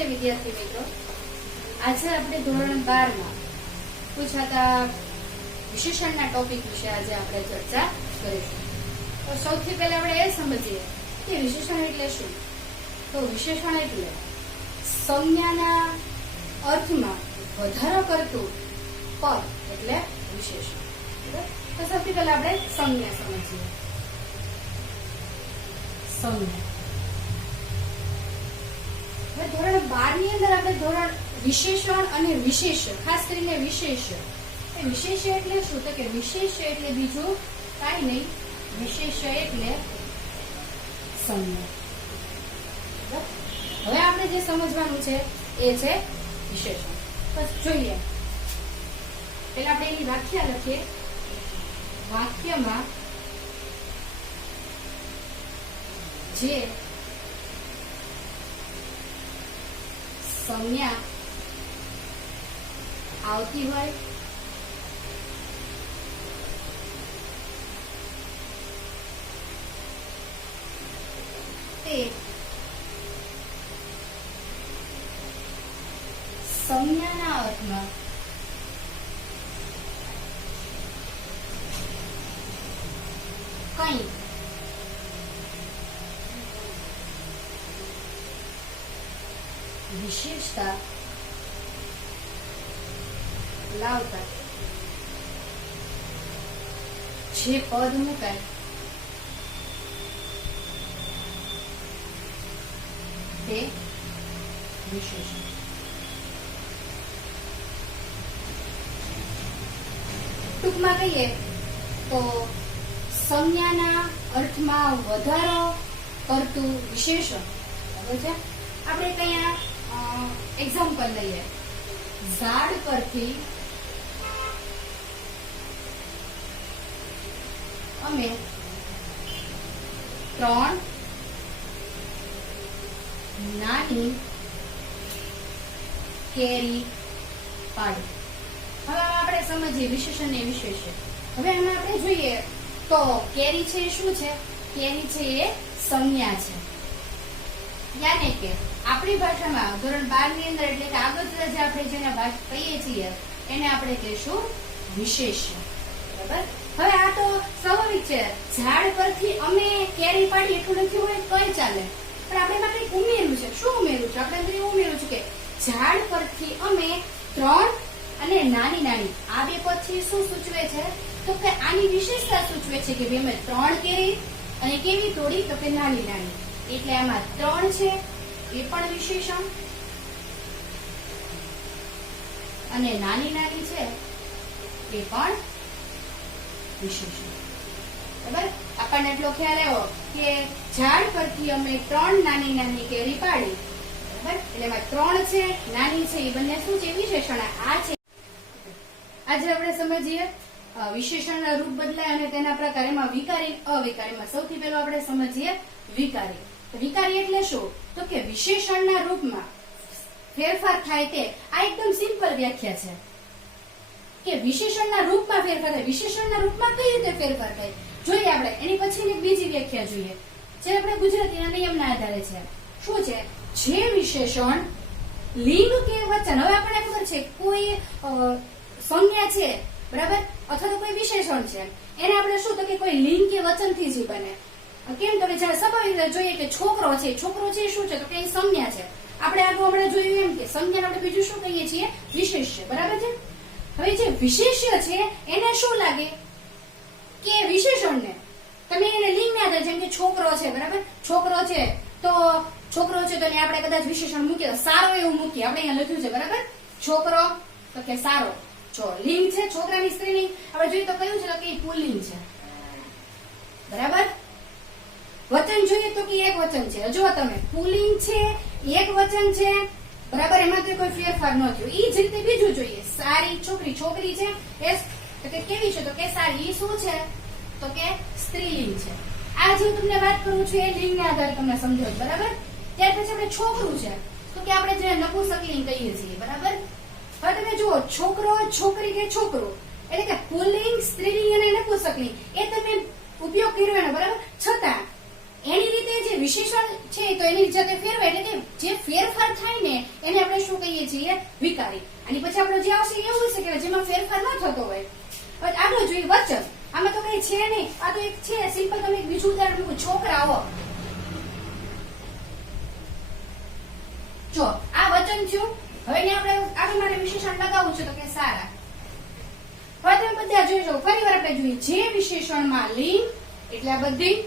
નમસ્તે વિદ્યાર્થી મિત્રો, આજે આપણે ધોરણ 12 માં પૂછાતા વિશેષણના ટોપિક વિશે આજે આપણે ચર્ચા કરીશું. તો સૌથી પહેલા આપણે એ સમજીએ કે વિશેષણ એટલે શું. તો વિશેષણ એટલે સંજ્ઞાના અર્થમાં વધારો કરતું પદ એટલે વિશેષણ. તો સૌથી પહેલા આપણે સંજ્ઞા સમજીએ. સંજ્ઞા ધોરણ 12 ની અંદર આપણે ધોરણ વિશેષણ અને વિશેષ, ખાસ કરીને વિશેષ. એ વિશેષ એટલે શું? તો કે વિશેષ એટલે બીજું કાંઈ નહીં, વિશેષ એટલે સંજ્ઞા. હવે આપણે જે સમજવાનું છે એ છે વિશેષણ. તો જોઈએ, પેલા આપણે એની વ્યાખ્યા લખીએ. વાક્યમાં જે સંજ્ઞા આવતી હોય તે સંજ્ઞાના અર્થમાં કંઈ વિશેષતા લાવતા જે પદ મુકાય તે વિશેષણ. ટૂંકમાં કહીએ તો સંજ્ઞાના અર્થમાં વધારો કરતું વિશેષણ. બરાબર છે? આપણે કયા એક્ઝામ્પલ લઈએ. ઝાડ પરથી અમે 3 નાની કેરી પાડી. હવે આપણે સમજીએ વિશેષણ ને વિશેષ. હવે એમાં આપણે જોઈએ તો કેરી છે એ શું છે? કેરી છે એ સંજ્ઞા છે. યાને કે આપણી ભાષામાં ધોરણ 12 ની અંદર એટલે કે આગળ જે આપણે જેને કહીએ છીએ એને આપણે કહીશું વિશેષ. બરાબર? હવે આ તો સ્વાભાવિક છે, ઝાડ પરથી અમે કેરી પાડી એટલું લખ્યું હોય તોય ચાલે, પણ આપણે એમાં કંઈક ઉમેર્યું છે. શું ઉમેર્યું છે? આપણે અંદર એવું ઉમેર્યું છે કે ઝાડ પરથી અમે 3 અને નાની નાની, આ બે પદથી શું સૂચવે છે? તો કે આની વિશેષતા સૂચવે છે કે અમે 3 કેરી અને કેવી તોડી? તો કે નાની નાની. એટલે આમાં 3 છે એ પણ વિશેષણ અને નાની નાની છે એ પણ વિશેષણ. બરાબર? આપણને એટલો ખ્યાલ આવ્યો કે ઝાડ પરથી અમે 3 નાની નાની કેરી પાડી. બરાબર? એટલે એમાં 3 છે, નાની છે, એ બંને શું છે? વિશેષણ. આ છે. આજે આપણે સમજીએ વિશેષણના રૂપ બદલાય અને તેના પ્રકાર. એમાં વિકારી, અવિકારીમાં સૌથી પહેલા આપણે સમજીએ વિકારી. વિકારી એટલે શું? તો કે વિશેષણના રૂપમાં ફેરફાર થાય તે. આ એકદમ સિમ્પલ વ્યાખ્યા છે કે વિશેષણના રૂપમાં ફેરફાર થાય. વિશેષણના રૂપમાં કઈ રીતે ફેરફાર થાય જોઈએ આપણે. એની પછી બીજી વ્યાખ્યા જોઈએ જે આપણે ગુજરાતીના નિયમના આધારે છે. શું છે? જે વિશેષણ લિંગ કે વચન, હવે આપણને ખબર છે કોઈ સંજ્ઞા છે, બરાબર, અથવા તો કોઈ વિશેષણ છે, એને આપણે શું તો કે કોઈ લિંગ કે વચનથી જ બને. કેમ? તો જયારે સ્વાભાવિક જોઈએ કે છોકરો છે, છોકરો છે શું છે? તો કે સંજ્ઞા છે. આપણે આગળ હમણાં જોયું એમ કે સંજ્ઞાને આપણે બીજું શું કહીએ છીએ? વિશેષ છે. બરાબર છે? હવે જે વિશેષ્ય છે એને શું લાગે કે વિશેષણને તમે એને લિંગને આધારે, જેમ કે છોકરો છે, બરાબર, છોકરો છે તો એને આપણે કદાચ વિશેષણ મૂકીએ, સારો એવું મૂકીએ. આપણે અહીંયા લખ્યું છે, બરાબર, છોકરો તો કે સારો. જો લિંગ છે છોકરાની, સ્ત્રીલિંગ આપણે જોઈએ તો કયું છે? તો કે પુલ્લિંગ છે. બરાબર? વચન જોઈએ તો કે એક વચન છે. જો તમે પુલ્લિંગ છે, એક વચન છે, બરાબર, એમાં તો કોઈ ફેરફાર ન થયો. ઈ જ રીતે બીજું જોઈએ. સારી છોકરી, છોકરી છે એ તો કે કેવી છે? તો કે સારી. ઈ શું છે? તો કે સ્ત્રીલિંગ છે. આ જે તમને વાત કરું છું એ લિંગના આધારે તમને સમજો. બરાબર? ત્યાર પછી આપણે છોકરું છે તો કે આપણે જે નપુંસકલિંગ કહીએ છીએ. બરાબર? હવે તમે જુઓ, છોકરો, છોકરી કે છોકરો એટલે કે પુલ્લિંગ, સ્ત્રીલિંગ અને નપુંસકલિંગ એ તમે ઉપયોગ કર્યો એનો, બરાબર, છતાં એની રીતે જે વિશેષણ છે તો એની જાતે ફેરવાય, એટલે કે જે ફેરફાર થાય ને શું કહીએ છીએ? વિકારી. અને પછી આપણો જે આવશે એવું હશે કે જેમાં ફેરફાર ન થતો હોય. હવે આગળ જોઈએ વચન. આમાં તો કઈ છે નહીં, આ તો એક છે સિમ્પલ. તમે એક બીજું ઉદાહરણ મૂકો, છોકરાઓ. જો આ વચન થયું. હવે એને આપણે આગળ મારે વિશેષણ લગાવવું છે તો કે સારા. હવે તમે બધા જોઈજો, ફરી વાર આપણે જોઈએ જે વિશેષણમાં લિંગ એટલે આ બધી,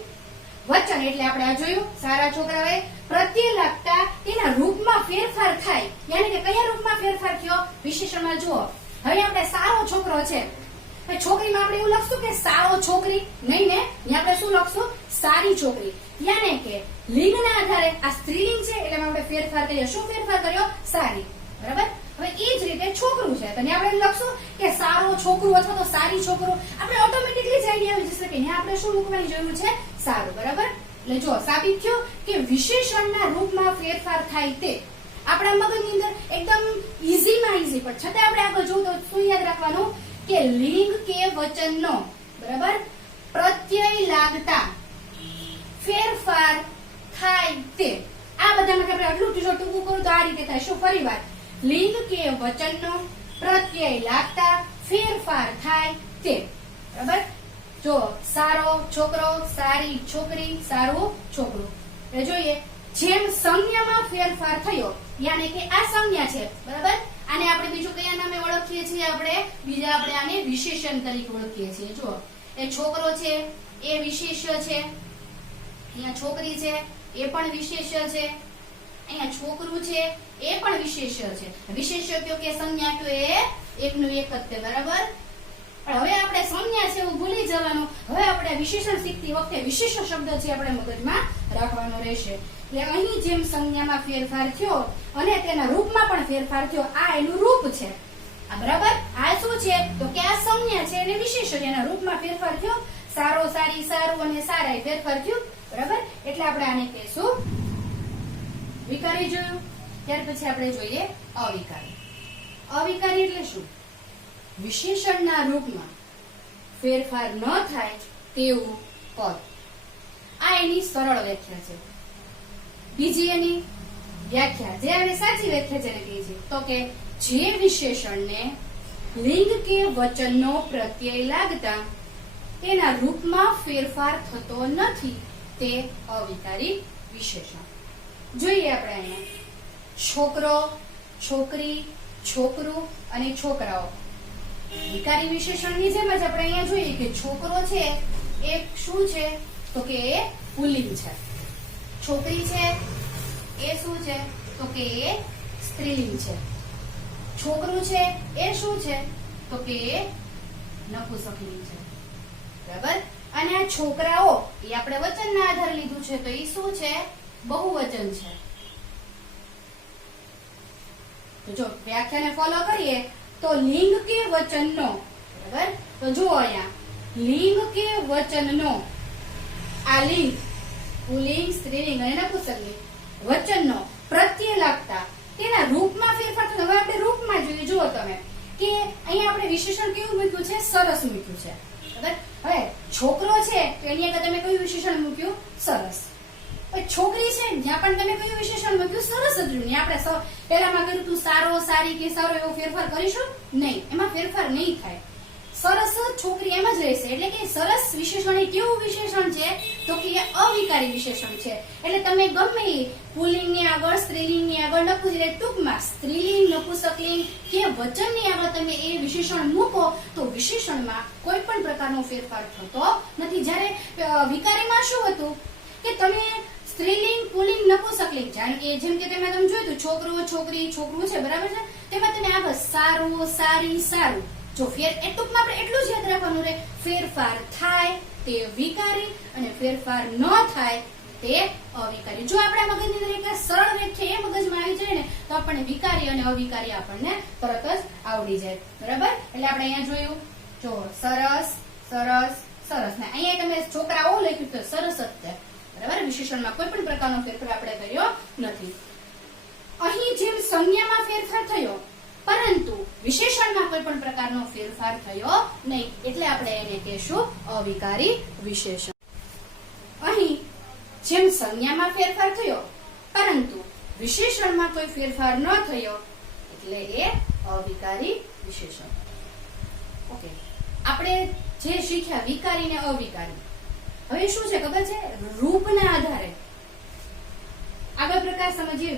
વચન એટલે આપણે આ જોયું સારા છોકરાઓએ, પ્રત્યે લાગતા તેના રૂપમાં ફેરફાર થાય. યાની કે કયા રૂપમાં ફેરફાર થયો? વિશેષણમાં જુઓ. હવે આપણે સારો છોકરો છે, છોકરીમાં આપણે એવું લખશું કે સારો છોકરી નહીં ને, આપણે શું લખશું? સારી છોકરી. યાને કે લિંગના આધારે આ સ્ત્રીલિંગ છે એટલે આપણે ફેરફાર કર્યો. શું ફેરફાર કર્યો? સારી. બરાબર. હવે એ જ રીતે છોકરું છે તો આપણે લખશું કે સારો છોકરો અથવા તો સારી છોકરો. આપણે ઓટોમેટિકલી જ આઈડિયા આવી જશે કે આપણે શું મૂકવાની જરૂર છે? સારું. બરાબર. એટલે જો સાબિત થયો કે વિશેષણના રૂપમાં ફેરફાર થાય તે આપણા મગજની અંદર એકદમ ઈઝીમાં ઈઝી, પણ છતાં આપણે આગળ જોવું તો શું યાદ રાખવાનું કે લિંગ કે વચનનો બરાબર પ્રત્યય લાગતા ફેરફાર થાય તે. આ બધામાં આપણે આટલું ટૂંકું કરું તો આ રીતે થાય. શું? ફરીવાર, લિંગ કે વચનનો પ્રત્યય લાગતા ફેરફાર થાય તે. બરાબર. જો સારો છોકરો, સારી છોકરી, સારું છોકરું. એટલે જોઈએ જેમ સંજ્ઞામાં ફેરફાર થયો, યાની કે આ સંજ્ઞા છે. બરાબર. આને આપણે બીજું કયા નામે ઓળખીએ છીએ? આપણે આને વિશેષણ તરીકે ઓળખીએ છીએ. જો એ છોકરો છે એ વિશેષ્ય છે, અહીંયા છોકરી છે એ પણ વિશેષ્ય છે, અહીંયા છોકરું છે એ પણ વિશેષ્ય છે. વિશેષ્ય કયો કે સંજ્ઞા કયો? એ એકનું એક જ છે. બરાબર. પણ હવે આપણે સંજ્ઞા છે એવું ભૂલી જવાનું. હવે આપણે વિશેષણ શીખતી વખતે વિશેષણ શબ્દ છે આપણે મગજમાં રાખવાનો રહેશે. એટલે અહીં જેમ સંજ્ઞામાં ફેરફાર થયો અને તેના રૂપમાં પણ ફેરફાર થયો, આ એનું રૂપ છે. આ બરાબર. આ શું છે? તો કે આ સંજ્ઞા છે અને વિશેષણ એના રૂપમાં ફેરફાર થયો. સારો, સારી, સારું અને સારા ફેરફાર થયું. બરાબર. એટલે આપણે આને કહીશું વિકારી. જોયું. ત્યાર પછી આપણે જોઈએ અવિકારી. અવિકારી એટલે શું? વિશેષણના રૂપમાં ફેરફાર ન થાય તેવું પદ. આ એની સરળ વ્યાખ્યા છે. બીજી એની વ્યાખ્યા જે આપણે સાચી વ્યાખ્યા જેને કહીએ છીએ તો કે જે વિશેષણને લિંગ કે વચનનો પ્રત્યય લાગતા તેના રૂપમાં ફેરફાર થતો નથી તે અવિકારી વિશેષણ. જોઈએ આપણે અહીંયા છોકરો, છોકરી, છોકરું અને છોકરાઓ. વિકારી વિશેષણની જેમ જ આપણે અહીંયા જોઈએ કે છોકરો છે એ શું છે? તો કે એ પુલ્લિંગ છે. છોકરી છે એ શું છે? તો કે એ સ્ત્રીલિંગ છે. છોકરું છે એ શું છે? તો કે એ નપુંસકલિંગ છે. બરાબર. અને આ છોકરાઓ એ આપણે વચનના આધારે લીધું છે તો એ શું છે? બહુવચન છે. તો જો વ્યાખ્યાને ફોલો કરીએ તો લિંગ કે વચનનો, બરાબર. તો જુઓ અહીંયા લિંગ કે વચનનો, આ લિંગ પુલ્લિંગ, સ્ત્રીલિંગ અને નપુંસકલિંગ, વચનનો પ્રત્યય લાગતા તેના રૂપમાં ફેરફાર થતો. હવે આપણે રૂપમાં જોઈએ. જુઓ તમે કે અહીંયા આપણે વિશેષણ કેવું મૂક્યું છે? સરસ મૂક્યું છે. બરાબર. હવે છોકરો છે તો એની આગળ તમે કયું વિશેષણ મૂક્યું? સરસ. છોકરી છે જ્યાં પણ તમે કયું વિશેષણ મૂક્યું? સરસ જ. આપણે પહેલામાં કર્યું તું સારો, સારી કે સારો એવો ફેરફાર કરીશું નહીં. એમાં ફેરફાર નહીં થાય. સરસ છોકરી એમ જ રહેશે. એટલે કે સરસ વિશેષણ એ કેવું વિશેષણ છે? તો કે અવિકારી વિશેષણ છે. એટલે તમે ગમે પુલ્લિંગની આગળ, સ્ત્રીલિંગની આગળ, ટૂંકમાં સ્ત્રીલિંગ, નપુંસકલિંગ કે વચનની આગળ તમે એ વિશેષણ મૂકો તો વિશેષણમાં કોઈ પણ પ્રકારનો ફેરફાર થતો નથી. જ્યારે વિકારીમાં શું હતું કે તમે સ્ત્રીલિંગ, પુલ્લિંગ, નપુંસકલિંગ જેમ કે તમે જોયું તો છોકરો, છોકરી, છોકરું છે. બરાબર છે. તેમાં તમે આગળ સારું, સારી, સારું. જો ટૂંકમાં આપણે એટલું જ યાદ રાખવાનું રહે, ફેરફાર થાય તે વિકારી અને ફેરફાર ન થાય તે અવિકારી. જો આપણા મગજની અંદર એક સરળ વ્યાખ્યા એ મગજમાં આવી જાય ને તો આપણને વિકારી અને અવિકારી આપણને તરત જ આવડી જાય. બરાબર. એટલે આપણે અહીંયા જોયું, જો સરસ, સરસ, સરસ. ને અહીંયા તમે છોકરાઓ લખ્યું તો સરસ જ છે. બરાબર. વિશેષણમાં કોઈ પણ પ્રકારનો ફેરફાર આપણે કર્યો નથી. અહીં જેમ સંજ્ઞામાં ફેરફાર થયો પરંતુ વિશેષણમાં કોઈ પણ પ્રકારનો ફેરફાર થયો નહીં એટલે આપણે એને કહીશું અવિકારી વિશેષણ. અહીં જેમ સંજ્ઞામાં ફેરફાર થયો પરંતુ વિશેષણમાં કોઈ ફેરફાર ન થયો એટલે એ અવિકારી વિશેષણ. ઓકે, આપણે જે શીખ્યા વિકારી ને અવિકારી, હવે શું છે ખબર છે? રૂપના આધારે આગળ પ્રકાર સમજીએ.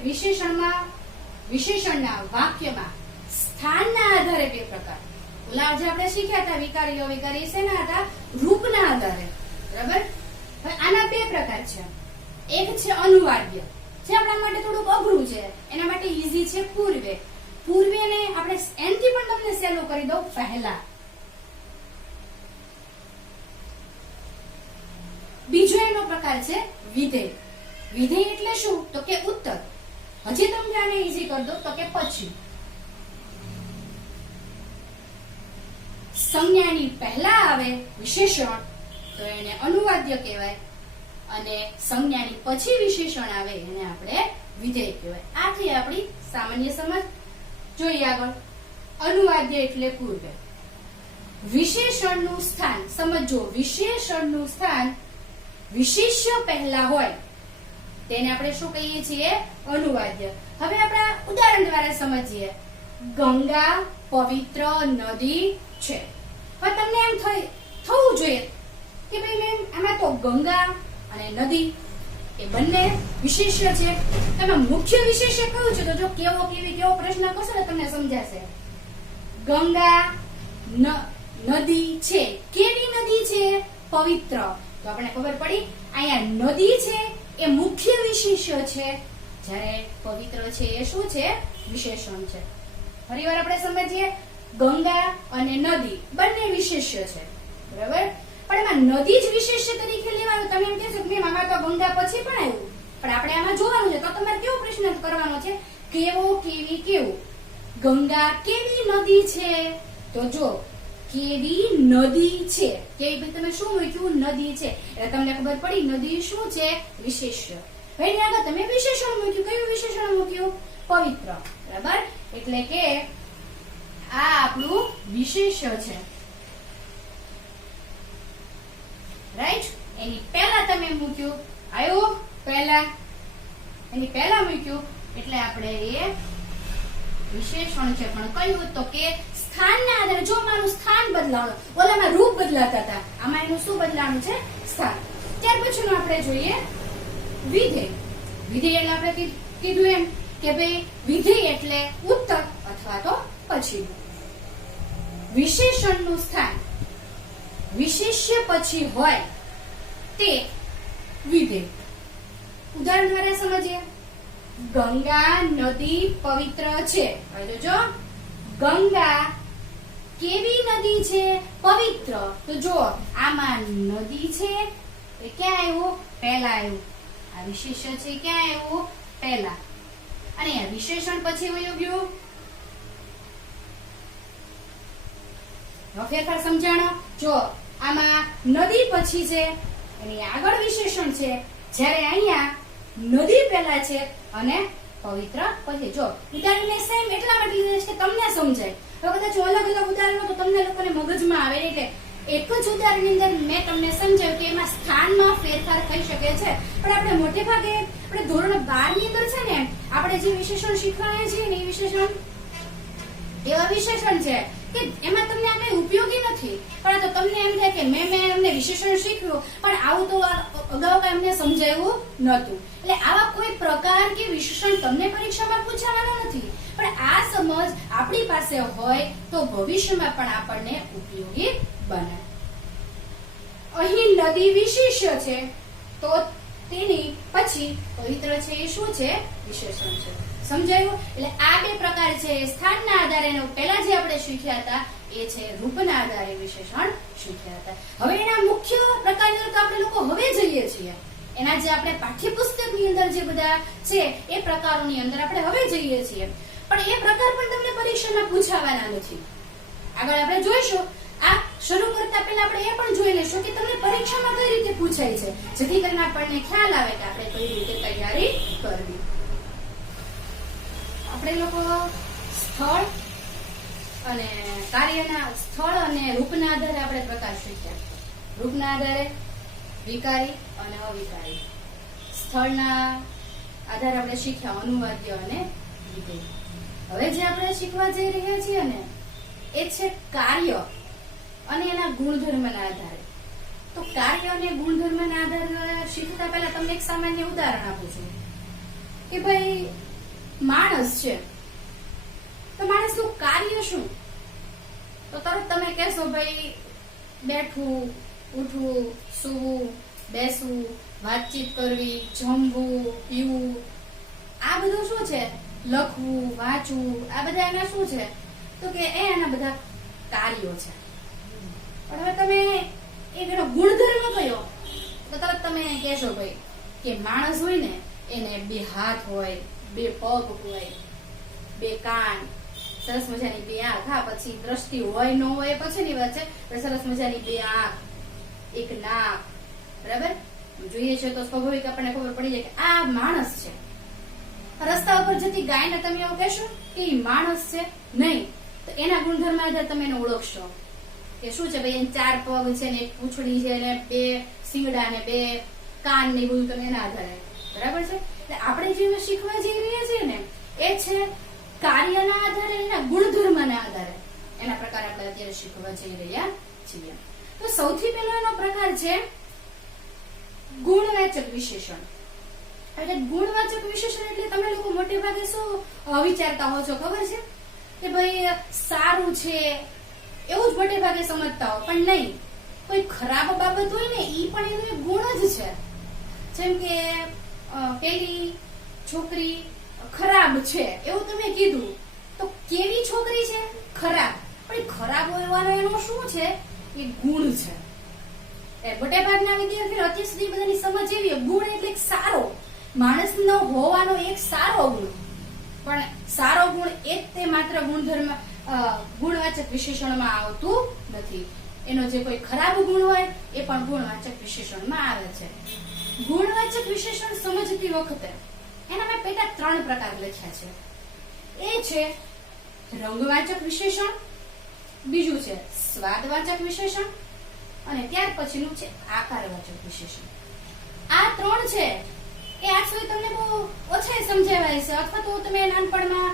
વિશેષણના વાક્યમાં સ્થાનના આધારે બે પ્રકાર. ઓલા જે આપણે શીખ્યા હતા વિકારી અવિકારી, શેના હતા? રૂપના આધારે. બરાબર? હવે આના બે પ્રકાર છે. એક છે અનુવાદ્ય, જે આપણા માટે થોડુંક અઘરું છે, એના માટે ઈઝી છે પૂર્વે. પૂર્વેને આપણે એનથી પણ તમને સહેલું કરી દઉં પહેલા. બીજો એનો પ્રકાર છે વિધેય. વિધેય એટલે શું? તો કે ઉત્તર. હજી તમને આને ઈઝી કરી દો તો કે પછી. સંજ્ઞાની પહેલા આવે વિશેષણ તો એને અનુવાદ્ય કહેવાય, અને સંજ્ઞાની પછી વિશેષણ આવે એને આપણે વિધેય કહેવાય. આ થઈ આપણી સામાન્ય સમજ. જોઈએ આગળ. અનુવાદ્ય એટલે પૂર્વે. વિશેષણનું સ્થાન સમજો. વિશેષણનું સ્થાન વિશેષ્ય પહેલા હોય તેને આપણે શું કહીએ છીએ? અનુવાદ્ય. હવે આપણા ઉદાહરણ દ્વારા સમજીએ. ગંગા પવિત્ર નદી છે. હવે તમને એમ થવું જોઈએ કે ભાઈ મેમ આમાં તો ગંગા અને નદી એ બંને વિશેષ્ય છે, એમાં મુખ્ય વિશેષ્ય કયું છે? તો જો કેવો પ્રશ્ન કરશો ને તમને સમજાશે. ગંગા નદી છે. કેવી નદી છે? પવિત્ર. તો આપણે ખબર પડી અહીંયા નદી છે એ મુખ્ય વિશેષ્ય છે, જ્યારે પવિત્ર છે એ શું છે? વિશેષણ છે. ફરીવાર આપણે સમજીએ. ગંગા અને નદી બંને વિશેષ્ય છે. બરાબર? પણ એમાં નદી જ વિશેષ્ય તરીકે લેવાનું. તમે એમ કહેશો કે મેમ આમાં તો ગંગા પછી પણ આવ્યું, પણ આપણે આમાં જોવાનું છે. તો તમારે કેવો પ્રશ્ન કરવાનો છે? કેવો, કેવી, કેવું. ગંગા કેવી નદી છે? તો જો કેવી નદી છે. કેવી તમે શું મૂક્યું? નદી છે. એટલે તમને ખબર પડી નદી શું છે? વિશેષ્ય. હવે આગળ તમે વિશેષણ મૂક્યું. કયું વિશેષણ મૂક્યું? પવિત્ર. બરાબર? એટલે કે આ આપણું વિશેષ્ય છે. રાઈટ? એની પહેલા તમે મૂક્યું. આવ્યું? પહેલા એની પહેલા મૂક્યું એટલે આપણે એ વિશેષણ છે. પણ કયું? તો કે સ્થાનના આધારે. જો મારું સ્થાન બદલાવાનું, ઓલામાં રૂપ બદલાતા હતા, આમાં એનું શું બદલાવાનું છે? સ્થાન. ત્યાર પછીનું આપણે જોઈએ વિધેય. વિધેય એટલે આપણે કીધું એમ કે ભાઈ વિધેય એટલે ઉત્તર અથવા તો પછી. વિશેષણનું સ્થાન વિશેષ્ય પછી હોય તે વિધેય. ઉદાહરણ દ્વારા સમજીએ. ગંગા નદી પવિત્ર છે. હવે જો ગંગા કેવી નદી છે? પવિત્ર. તો જો આમાં નદી છે એ ક્યાં આવ્યું? પહેલા આવ્યું. આ વિશેષ્ય છે ક્યાં આવ્યું? પહેલા. અને આ વિશેષણ પછી વયું ગયું. ફેરફાર સમજાણો? જો આમાં નદી પછી છે, એની આગળ વિશેષણ છે, જ્યારે અહીંયા નદી પહેલા છે અને પવિત્ર પછી. જો ઉદાહરણને સેમ એટલા માટે લીધું છે કે તમને સમજાય. હવે કદાચ અલગ અલગ ઉદાહરણો તો તમને લોકોને મગજમાં આવે, એટલે એક જ ઉદાહરણની અંદર મેં તમને સમજાવ્યું કે એમાં સ્થાનમાં ફેરફાર થઈ શકે છે. પણ આપણે મોટે ભાગે આપણે ધોરણ 12 ની અંદર છે ને આપણે જે વિશેષણ શીખવાના છે ને એ વિશેષણ એવા વિશેષણ છે કે એમાં તમને આ કઈ ઉપયોગી નથી, પણ તો તમને એમ થાય કે મેં એમને વિશેષણ શીખ્યું પણ આવું તો અગાઉ કઈ એમને સમજાવ્યું નહોતું. એટલે આવા કોઈ પ્રકાર કે વિશેષણ તમને પરીક્ષામાં પૂછાવાના નથી, પણ આ સમજ આપણી પાસે હોય તો ભવિષ્યમાં પણ આપણને ઉપયોગી બને. અહીં નદી વિશેષ્ય છે તો તેની પછી પવિત્ર છે એ શું છે? વિશેષણ છે. સમજાયું? એટલે આ બે પ્રકાર છે. સ્થાનના આધારે પહેલા જે આપણે શીખ્યા હતા એ છે રૂપના આધારે વિશેષણ શીખ્યા હતા. હવે એના મુખ્ય પ્રકાર તરફ આપણે લોકો હવે જઈએ છીએ. એના જે આપણે પાઠ્યપુસ્તકની અંદર જે બધા છે એ પ્રકારોની અંદર આપણે હવે જઈએ છીએ, પણ એ પ્રકાર પણ તમને પરીક્ષામાં પૂછાવાના નથી. આગળ આપણે જોઈશું. આ શરૂ કરતા પહેલા આપણે એ પણ જોઈ લેશું કે તમને પરીક્ષામાં કઈ રીતે પૂછાય છે, જેથી કરીને આપણને ખ્યાલ આવે કે આપણે કઈ રીતે તૈયારી કરવી. આપણે લોકો સ્થળ અને કાર્યના સ્થળ અને રૂપના આધારે આપણે પ્રકાર શીખ્યા. રૂપના આધારે વિકારી અને અવિકારી. સ્થળના આધારે આપણે શીખ્યા અનુવાદ્ય અને વિધેય. હવે જે આપણે શીખવા જઈ રહ્યા છીએ ને એ છે કાર્ય અને એના ગુણધર્મના આધારે. તો કાર્ય અને ગુણધર્મના આધારે શીખતા પહેલા તમને એક સામાન્ય ઉદાહરણ આપું છું કે ભાઈ માણસ છે, તો માણસનું કાર્ય શું? તો તરત તમે કહેશો ભાઈ બેઠવું, ઉઠવું, સૂવું, બેસવું, વાતચીત કરવી, જમવું, પીવું, આ બધું શું છે? લખવું, વાંચવું, આ બધા એના શું છે? તો કે એના બધા કાર્યો છે. પણ હવે તમે એનો ગુણધર્મ કયો? તો તરત તમે કહેશો ભાઈ કે માણસ હોય ને એને 2 હાથ હોય, 2 પગ હોય, 2 કાન, સરસ મજાની 2 આંખ, હા પછી દ્રષ્ટિ હોય ન હોય પછીની વાત છે, સરસ મજાની 2 આંખ, 1 નાક, બરાબર? જોઈએ છે તો સ્વાભાવિક આપણને ખબર પડી જાય કે આ માણસ છે. રસ્તા ઉપર જતી ગાયને તમે એવું કહેશો કે એ માણસ છે? નહીં. તો એના ગુણધર્મ આધારે તમે એને ઓળખશો કે શું છે ભાઈ, એને 4 પગ છે ને 1 પૂંછડી છે ને 2 શિંગડા ને 2 કાન ને બધું, તમે એના આધારે, બરાબર છે? એટલે આપણે જે શીખવા જઈ રહ્યા છીએ ને એ છે કાર્યના આધારે, એના ગુણધર્મના આધારે એના પ્રકાર આપણે અત્યારે શીખવા જઈ રહ્યા છીએ. તો સૌથી પહેલાનો પ્રકાર છે ગુણવાચક વિશેષણ. એટલે ગુણવાચક વિશેષણ એટલે તમે લોકો મોટે ભાગે શું વિચારતા હો છો ખબર છે કે ભાઈ સારું છે એવું જ મોટે ભાગે સમજતા હો, પણ નહીં. કોઈ ખરાબ બાબત હોય ને ઈ પણ એનો એક ગુણ જ છે. જેમ કે પેલી છોકરી ખરાબ છે એવું તમે કીધું, તો કેવી છોકરી છે? ખરાબ. પણ ખરાબ હોવાનો એનો શું છે? એ ગુણ છે. મોટે ભાગના વિદ્યાર્થીઓ અત્યાર સુધી બધાની સમજ એવી, ગુણ એટલે એક સારો માણસનો હોવાનો એક સારો ગુણ. પણ સારો ગુણ એક તે માત્ર ગુણધર્મ ગુણવાચક વિશેષણમાં આવતું નથી. એનો જે કોઈ ખરાબ ગુણ હોય એ પણ ગુણવાચક વિશેષણમાં આવે છે. ગુણવાચક વિશેષણ સમજતી વખતે એના મેં પેટા 3 પ્રકાર લખ્યા છે. એ છે રંગવાચક વિશેષણ, બીજું છે સ્વાદવાચક વિશેષણ અને ત્યાર પછીનું છે આકારવાચક વિશેષણ. આ 3 છે એ આજ સુધી તમને બહુ ઓછા સમજાવાય છે, અથવા તો તમે નાનપણમાં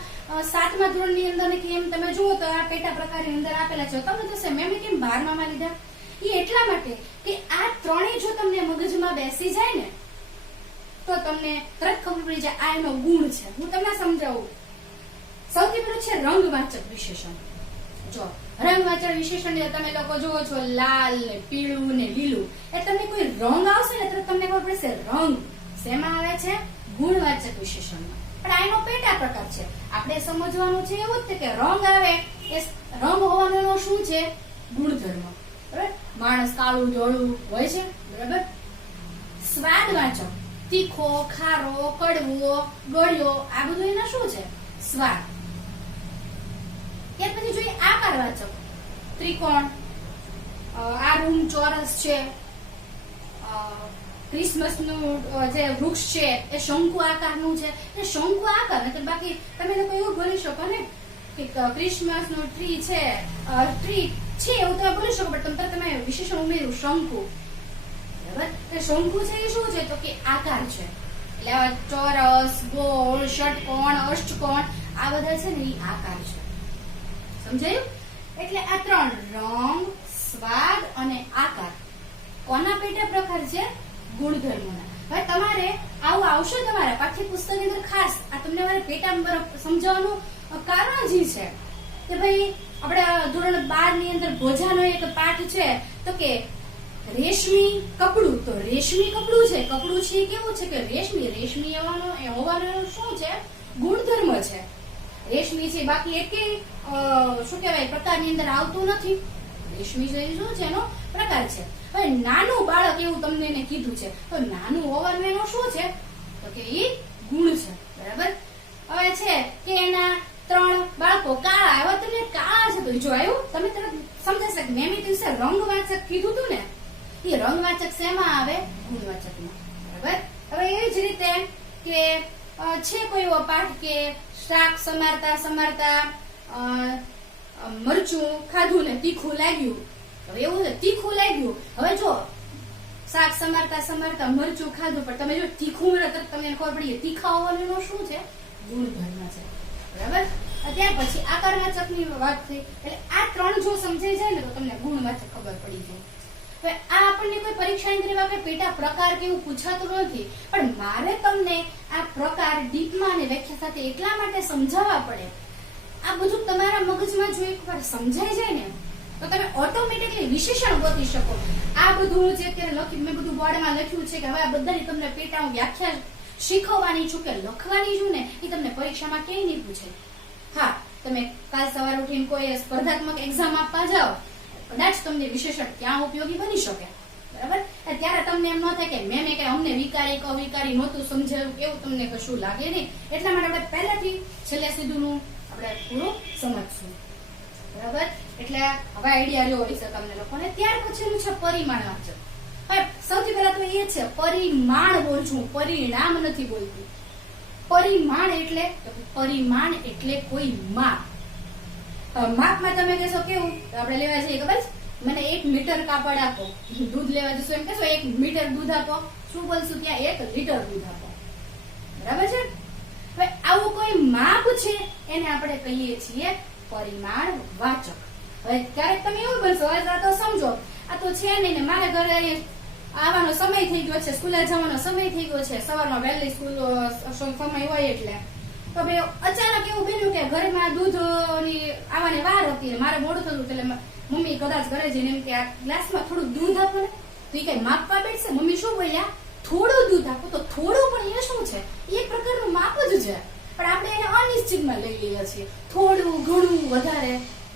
7મા ધોરણની અંદર કે એમ તમે જુઓ તો આ પેટા પ્રકારની અંદર આપેલા છે. તમને થશે મેં કેમ 12માં લીધા? એ એટલા માટે કે આ 3 જો તમને મગજમાં બેસી જાય ને તો તમને તરત ખબર પડી જાય આ એનો ગુણ છે. હું તમને સમજાવું. સૌથી પહેલું છે રંગવાચક વિશેષણ. જો રંગવાચક વિશેષણ તમે લોકો જુઓ છો લાલ ને પીળું ને લીલું, એ તમને કોઈ રંગ આવશે ને તો તમને ખબર પડશે રંગ શેમાં આવે છે? ગુણવાચક વિશેષણમાં. પણ આ એનો પેટા પ્રકાર છે. આપણે સમજવાનું છે એવું જ કે રંગ આવે એ રંગ હોવાનો એનો શું છે? ગુણધર્મ. બરાબર? માણસ કાળું ધોળું હોય છે, બરાબર? સ્વાદવાચક તીખો, ખારો, કડવો, ગળ્યો, આ બધું એના શું છે? સ્વાદ. ત્યાર પછી જોઈએ આકારવાચક. ત્રિકોણ, આ રૂમ ચોરસ છે, ક્રિસમસ નું જે વૃક્ષ છે એ શંકુ આકારનું છે. એ શંકુ આકાર નથી, બાકી તમે લોકો એવું બોલી શકો ને કે ક્રિસમસ નું ટ્રી છે એવું તમે બોલી શકો, પણ તમે વિશેષણ ઉમેર્યું શંકુ. બરાબર? એ શંકુ છે એ શું છે? તો કે આકાર છે. એટલે ચોરસ, ગોળ, ષટકોણ, અષ્ટકોણ આ બધા છે ને એ આકાર છે. સમજાયું? એટલે આ 3 રંગ, સ્વાદ અને આકાર કોના પેટા પ્રકાર છે? ગુણધર્મોના. હવે તમારે આવું આવશે તમારા પાઠ્યપુસ્તકની અંદર ખાસ આ તમને મારે પેટા સમજાવવાનું કારણ જ છે કે ભાઈ આપણે ધોરણ 12 ની અંદર ભોજાનો એક પાઠ છે તો કે રેશમી કપડું. તો રેશમી કપડું છે, કપડું છે કેવું છે કે રેશમી હોવાનો શું છે? ગુણધર્મ છે. રેશમી છે, બાકી એકે શું કહેવાય પ્રકારની અંદર આવતું નથી. રેશમી છે શું છે? એનો પ્રકાર છે. હવે નાનું બાળક એવું તમને એને કીધું છે, તો નાનું હોવાનું એનો શું છે? તો કે એ ગુણ છે. બરાબર? હવે છે કે એના 3 બાળકો કાળા, હવે તમને કાળા છે તો જો આવ્યું તમે તરત સમજાશે કે મેં દિવસે રંગવાચક કીધું હતું ને, એ રંગવાચક શેમાં આવે? ગુણવાચકમાં. બરાબર? હવે એવી જ રીતે કે છે કોઈ એવો પાઠ કે શાક સમારતા મરચું ખાધું ને તીખું લાગ્યું. હવે એવું છે તીખું લાગ્યું. હવે જો શાક સમારતા મરચું ખાધું, પણ તમે જો તીખું મળે તો તમને ખબર પડી તીખા હોવાનો શું છે? ગુણધર્મ છે. બરાબર? ત્યાર પછી આકારવાચકની વાત થઈ. એટલે આ ત્રણ જો સમજાઈ જાય ને તો તમને ગુણવાચક ખબર પડી જાય. હવે આ આપણને કોઈ પરીક્ષાની અંદર એવા કોઈ પેટા પ્રકાર કે એવું પૂછાતું નથી, પણ મારે તમને આ પ્રકાર ડીપમાં અને વ્યાખ્યા સાથે એટલા માટે સમજાવવા પડે. આ બધું તમારા મગજમાં જો એકવાર સમજાઈ જાય ને તો તમે ઓટોમેટિકલી વિશેષણ ગોતી શકો. આ બધું જે અત્યારે મેં બધું બોર્ડમાં લખ્યું છે કે હવે આ બધાની તમને પેટા હું વ્યાખ્યા શીખવવાની છું કે લખવાની છું ને એ તમને પરીક્ષામાં ક્યાંય નહીં પૂછે. હા, તમે કાલ સવારે ઉઠીને કોઈ સ્પર્ધાત્મક એક્ઝામ આપવા જાઓ, કદાચ તમને વિશેષણ ક્યાં ઉપયોગી બની શકે, બરાબર? ત્યારે તમને એમ ન થાય કે મેં કઈ અમને વિકારી અવિકારી નહોતું સમજાયું, એવું તમને કશું લાગે નહીં. એટલા માટે આપણે પહેલાથી છેલ્લે સુધીનું આપણે પૂરું સમજશું, બરાબર? એટલે હવે આઈડિયા રહ્યો હશે તમને લોકોને. ત્યાર પછીનું છે પરિમાણવાચક. હવે સૌથી પહેલા તો એ છે પરિમાણ બોલું છું, પરિણામ નથી બોલતું. પરિમાણ એટલે કોઈ માપ. માપમાં તમે કહેશો કેવું? આપણે લેવા જઈએ ખબર છે, મને 1 મીટર કાપડ આપો, દૂધ લેવા જશો એમ કહેશો 1 મીટર દૂધ આપો. શું બોલશું ત્યાં? 1 લીટર દૂધ આપો, બરાબર છે? હવે આવું કોઈ માપ છે એને આપણે કહીએ છીએ પરિમાણ વાચક. હવે ક્યારેક તમે એવું બોલશો, આ તો સમજો આ તો છે નહીં ને મારે ઘરે આવવાનો સમય થઈ ગયો છે, સ્કૂલે જવાનો સમય થઈ ગયો છે, સવારમાં વહેલી સ્કૂલ સમય હોય એટલે તો ભાઈ અચાનક એવું બન્યું કે ઘરમાં દૂધની આવવાની વાર હતી, મારે મોડું થયું, એટલે મમ્મી કદાચ ઘરે જઈને એમ કે આ ગ્લાસમાં થોડું દૂધ આપો ને. તો એ કઈ માપવા બેઠશે, મમ્મી શું બોલ્યા? થોડું દૂધ આપો. તો થોડું પણ એ શું છે? એક પ્રકારનું માપ જ છે, પણ આપણે એને અનિશ્ચિતમાં લઈ લઈએ છીએ. થોડું ઘણું વધારે,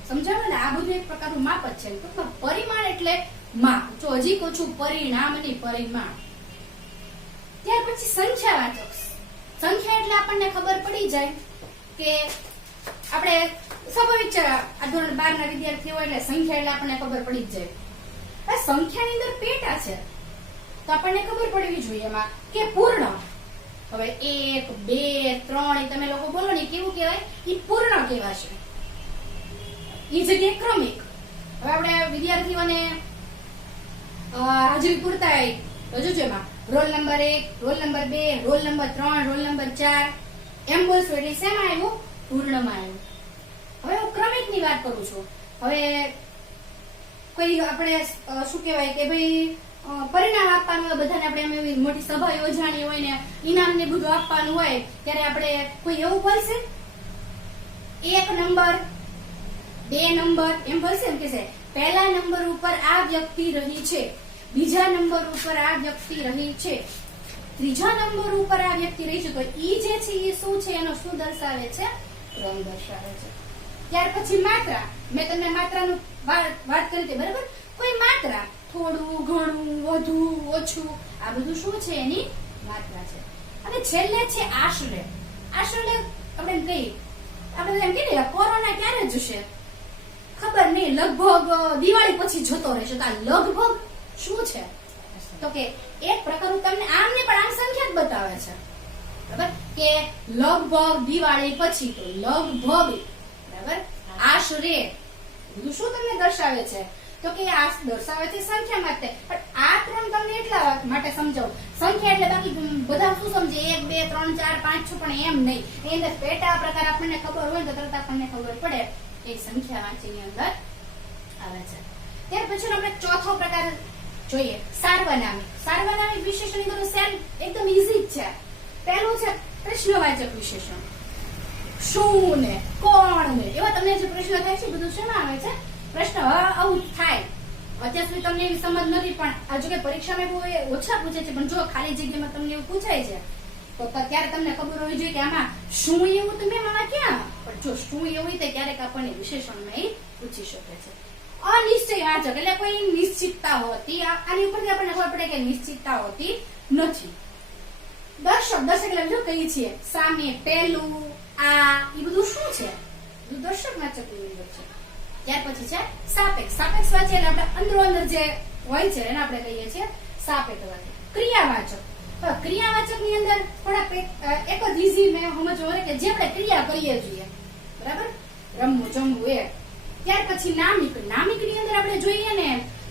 સમજાવે ને? આ બધું એક પ્રકારનું માપ જ છે. ટૂંકમાં પરિમાણ એટલે માપ. જો હજી કહું છું પરિણામ નહીં, પરિમાણ. ત્યાર પછી સંખ્યાવાચક. સંખ્યા એટલે આપણને ખબર પડી જાય કે આપણે સ્વાભાવિક છે, આ ધોરણ 12 ના વિદ્યાર્થીઓ એટલે સંખ્યા એટલે આપણને ખબર પડી જ જાય. આ સંખ્યાની અંદર પેટા છે તો આપણને ખબર પડવી જોઈએ એમાં કે પૂર્ણ. હવે 1 2 3 તમે લોકો બોલો ને કેવું કહેવાય? એ પૂર્ણ કહેવાશે. એ જગ્યાએ ક્રમિક. હવે આપણે વિદ્યાર્થીઓને હાજરી પૂરતા તો જોજો એમાં roll number 1, roll number 2, roll number 3, roll number 4 એમ બોલશો એટલે શેમાં આવ્યું? પૂર્ણમાં આવ્યું. હવે હું ક્રમિક ની વાત કરું છું. હવે કોઈ આપણે શું કહેવાય કે ભાઈ પરિણામ આપવાનું હોય બધાને, આપણે એમ એવી મોટી સભા યોજાણી હોય ને ઇનામ ને બધું આપવાનું હોય ત્યારે આપણે કોઈ એવું બોલશે 1 નંબર 2 નંબર એમ બોલશે? એમ કહેશે પહેલા નંબર ઉપર આ વ્યક્તિ રહી છે, બીજા નંબર ઉપર આ વ્યક્તિ રહી છે, ત્રીજા નંબર ઉપર આ વ્યક્તિ રહી છે. તો ઈ જે છે એ શું છે? એનો શું દર્શાવે છે? ક્રમ દર્શાવે છે. ત્યાર પછી માત્રા. મેં તમને માત્રાનું વાત કરી હતી, બરાબર? કોઈ માત્રા થોડું ઘણું વધુ ઓછું આ બધું શું છે? એની માત્રા છે. અને છેલ્લે છે આશરે. આશરે આપણે એમ કહીએ, આપણે એમ કહીએ કોરોના ક્યારે જશે ખબર નહીં, લગભગ દિવાળી પછી જતો રહેશે. તો આ લગભગ શું છે? તો કે એક પ્રકારનું તમને આમ ને પણ આમ સંખ્યા જ બતાવે છે, બરાબર? કે લગભગ દિવાળી પછી, તો લગભગ, બરાબર? આશરે બધું શું તમને દર્શાવે છે? તો કે આ દર્શાવે છે સંખ્યા માટે. પણ આ ત્રણ તમને એટલા માટે સમજાવું, સંખ્યા એટલે બાકી બધા શું સમજે 1 2 3 4 5 6, પણ એમ નહીં. એની અંદર પેટા પ્રકાર આપણને ખબર હોય તો તરત આપણને ખબર પડે એ સંખ્યા વાંચીની અંદર આવે છે. ત્યાર પછી આપણે ચોથો પ્રકાર જોઈએ, સાર્વનામિક. સાર્વનામિક વિશેષણની બધું સેલ એકદમ ઈઝી જ છે. પહેલું છે પ્રશ્નવાચક વિશેષણ. શું ને કોણ ને એવા તમને જે પ્રશ્ન થાય છે બધું શેમાં આવે છે? પ્રશ્ન. આવું થાય અત્યાર સુધી તમને એવી સમજ નથી, પણ આ જો કે પરીક્ષામાં બહુ ઓછા પૂછે છે, પણ જો ખાલી જગ્યામાં તમને એવું પૂછાય છે તો ત્યારે તમને ખબર હોવી જોઈએ કે આમાં શું એવું તમે આમાં ક્યાં. પણ જો શું એવું હોય તો ક્યારેક આપણને વિશેષણમાં પૂછી શકે છે. અનિશ્ચય વાચક એટલે કોઈ નિશ્ચિતતા હોતી, આની ઉપરથી આપણને ખબર પડે કે નિશ્ચિતતા હોતી નથી. દર્શક એટલે જો કહીએ છીએ સામે, પહેલું, આ, એ બધું શું છે? બધું દર્શક વાચક ની અંદર છે. ત્યાર પછી છે સાપેક્ષ. સાપેક્ષ વાચક એટલે આપણે અંદરો અંદર જે હોય છે એને આપણે કહીએ છીએ સાપેક્ષ વાચક. ક્રિયાવાચક. ક્રિયાવાચક ની અંદર થોડા એક જ ઈઝી મેં સમજવું કે જે આપણે ક્રિયા કરીએ છીએ, બરાબર? રમવું, જમવું એ. ત્યાર પછી નામિક. નામિક ની અંદર આપણે જોઈએ ને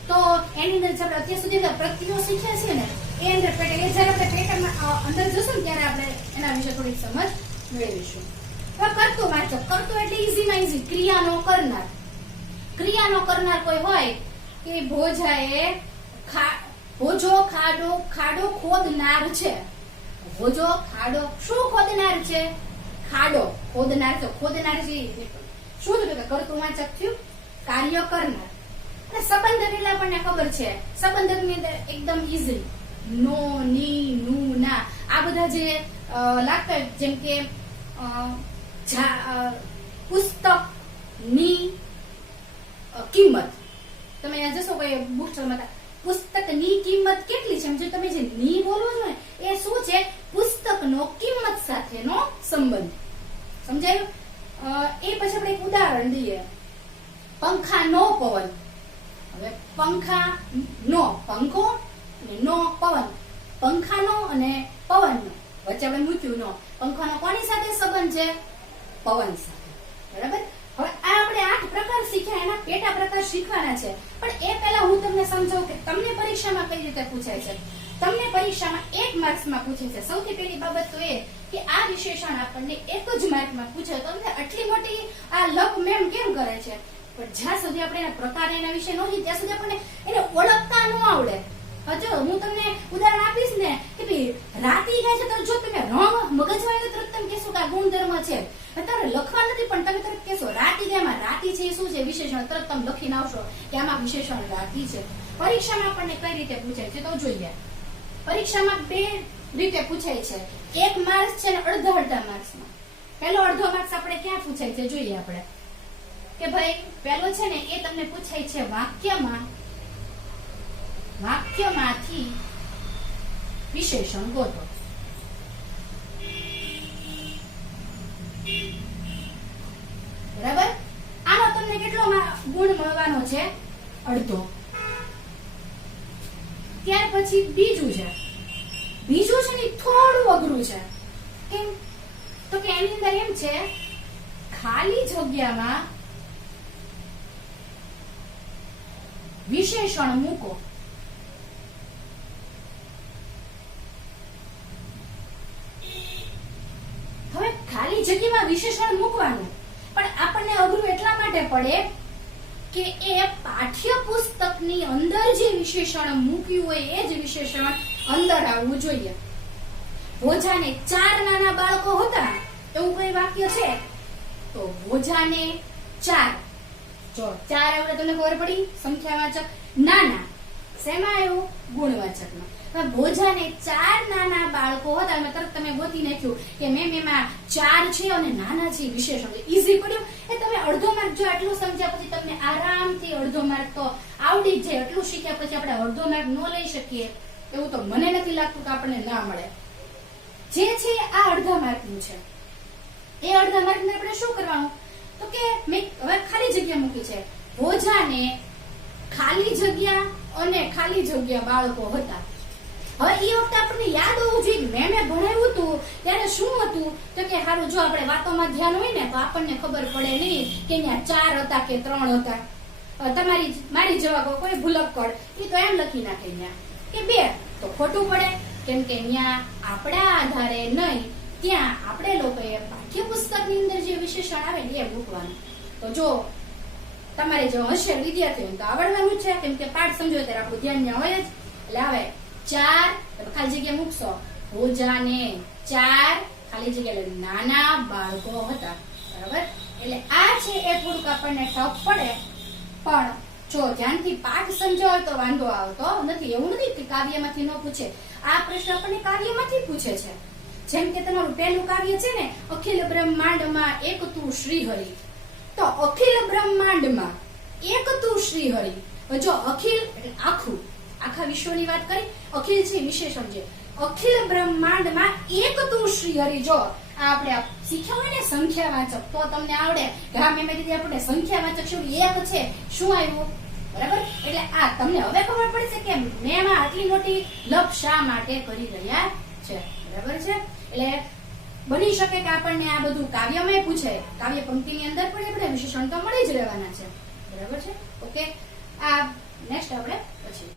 તો એની અંદર આપણે અત્યાર સુધી પ્રત્યયો શીખ્યા છે ને એ અંદર પેટા, એ જયારે આપણે પેટામાં અંદર જશું ને ત્યારે આપણે એના વિશે થોડી સમજ મેળવીશું. કરતું વાચક, કરતું એટલે ઈઝીમાં ઈઝી, ક્રિયાનો કરનાર. ક્રિયાનો કરનાર કોઈ હોય કે ભોજો ખાડો ખોદનાર છે. ભોજો ખાડો શું ખોદનાર છે? ખાડો ખોદનાર છે. ખોદનાર છે શું થયું? કરતું વાચક થયું, કાર્ય કરનાર. અને સંબંધક એટલે આપણને ખબર છે, સંબંધક ની અંદર એકદમ ઈઝી, નો, ની, નું, ના, આ બધા જે લાગતા, જેમ કે પુસ્તક ની કિંમત. તમે જશો કોઈ બુક સ્ટોરમાં, પુસ્તકની કિંમત કેટલી છે? જો તમે જે ની બોલો છો ને એ શું છે? પુસ્તકનો કિંમત સાથેનો સંબંધ. સમજાયું? એ પછી આપણે એક ઉદાહરણ દઈએ. પંખાનો પવન. હવે પંખા નો, પંખો અને નો પવન, પંખાનો અને પવનનો વચ્ચે આપણે મૂક્યું નો. પંખાનો કોની સાથે સંબંધ છે? પવન સાથે. બરાબર? હવે આ આપણે 8 પ્રકાર શીખ્યા, એના પેટા પ્રકાર શીખવાના છે. પણ એ પહેલા હું તમને સમજાવું કે તમને પરીક્ષામાં કઈ રીતે પૂછાય છે. તમને પરીક્ષામાં 1 માર્ક્સમાં પૂછે છે. સૌથી પહેલી બાબત તો એ કે આ વિશેષણ આપણને 1 જ માર્કમાં પૂછે. તો આટલી મોટી આ લપ મેમ કેમ કરે છે? પણ જ્યાં સુધી આપણે એના પ્રકાર એના વિશે ન હોય ત્યાં સુધી આપણને એને ઓળખતા ન આવડે. જો હું તમને ઉદાહરણ આપીશ ને કે ભાઈ રાતી ગાય છે, તો જો તમે રંગ મગજમાં તો તરત તમે કહેશો કે આ ગુણધર્મ છે. અત્યારે લખવા નથી પણ તમે તરત કહેશો રાતી ગાયમાં રાતી છે શું છે વિશેષણ, તરત તમે લખીને આવશો કે આમાં વિશેષણ રાતી છે. પરીક્ષામાં આપણને કઈ રીતે પૂછાય છે તો જોઈએ. પરીક્ષામાં 2 રીતે પૂછાય છે. 1 માર્ક્સ છે ને અડધા માર્ક્સમાં. પહેલો અડધો માર્ક્સ આપણે ક્યાં પૂછાય છે જોઈએ આપણે કે ભાઈ પહેલો છે ને એ તમને પૂછાય છે વાક્યમાંથી વિશેષણ ગોતો. બરાબર? આનો તમને કેટલો ગુણ મળવાનો છે? અડધો. ત્યાર પછી બીજું છે ને થોડું અઘરું છે. કેમ? તો કે એની અંદર એમ છે ખાલી જગ્યામાં વિશેષણ મૂકો. હવે ખાલી જગ્યામાં વિશેષણ મૂકવાનું પણ આપણને અઘરું એટલા માટે પડે કે એ પાઠ્યપુસ્તકની અંદર જે વિશેષણ મૂક્યું હોય એ જ વિશેષણ અંદર આવવું જોઈએ. ભોજાને 4 નાના બાળકો હતા એવું કોઈ વાક્ય છે તો ભોજાને 4. જો 4 આવડે તમને ખબર પડી, સંખ્યાવાચક. નાના શેમાં આવ્યું? ગુણવાચકમાં. ભોજાને 4 નાના બાળકો હતા. એમાં તરત તમે ગોતી નાખ્યું કે મેમ એમાં 4 છે અને નાના છે વિશેષણ છે. ઈઝી પડ્યું. એ તમે અડધો માર્ક જો આટલું સમજ્યા પછી તમને આરામથી અડધો માર્ક તો આવડી જ જાય. એટલું શીખ્યા પછી આપણે અડધો માર્ક ન લઈ શકીએ એવું તો મને નથી લાગતું કે આપણને ના મળે. જે છે આ અડધા માર્કનું છે. એ અડધા માર્કને આપણે શું કરવાનું તો કે મેં હવે ખાલી જગ્યા મૂકી છે. ભોજાને ખાલી જગ્યા અને ખાલી જગ્યા બાળકો હતા. હવે એ વખતે આપણને યાદ હોવું જોઈએ મેં ભણાવ્યું હતું ત્યારે શું હતું તો કે હારું જો આપણે વાતોમાં ધ્યાન હોય ને તો આપણને ખબર પડે નહીં કે ત્યાં 4 હતા કે 3 હતા. મારી જવાબ કોઈ ભૂલક્કડ એ તો એમ લખી નાખે કે 2 તો ખોટું પડે. કેમ કે ત્યાં આપણા આધારે નહીં, ત્યાં આપણે લોકોએ પાઠ્યપુસ્તકની અંદર જે વિશેષણ આવે ને એ મૂકવાનું. તો જો તમારે જો હોશિયાર વિદ્યાર્થીઓ તો આવડવાનું છે. કેમ કે પાઠ સમજો ત્યારે આપણું ધ્યાન ત્યાં હોય જ. એટલે આવે 4 ખાલી જગ્યા મૂકશો. ભોજાને 4 ખાલી જગ્યા એટલે નાના બાળકો હતા. બરાબર? એટલે આ છે એ થોડુંક આપણને ટફ પડે પણ જો ધ્યાનથી પાઠ સમજાવો તો વાંધો આવતો નથી. એવું નથી કે કાવ્યમાંથી ન પૂછે. આ પ્રશ્ન આપણને કાવ્યમાંથી પૂછે છે. જેમ કે તમારું પહેલું કાવ્ય છે ને અખિલ બ્રહ્માંડમાં એક તું શ્રી હરિ. તો અખિલ બ્રહ્માંડમાં એક તું શ્રી હરિ. જો અખિલ એટલે આખું, આખા વિશ્વની વાત કરી. અખિલ છે વિશેષણ છે. અખિલ બ્રહ્માંડમાં એક તું શ્રી હરિ. જો આ આપણે શીખ્યા હોય ને સંખ્યાવાચક તો તમને આવડે કે હા મેં કીધી આપણે સંખ્યાવાચક શું એક છે શું આવ્યું. બરાબર? એટલે આ તમને હવે ખબર પડશે કે મેં આટલી મોટી લપ શા માટે કરી રહ્યા છે. બરાબર છે? એટલે બની શકે કે આપણને આ બધું કાવ્યમાં પૂછે, કાવ્ય પંક્તિની અંદર પણ આપણે વિશેષણ તો મળી જ રહેવાના છે. બરાબર છે? ઓકે, આ નેક્સ્ટ આપણે પછી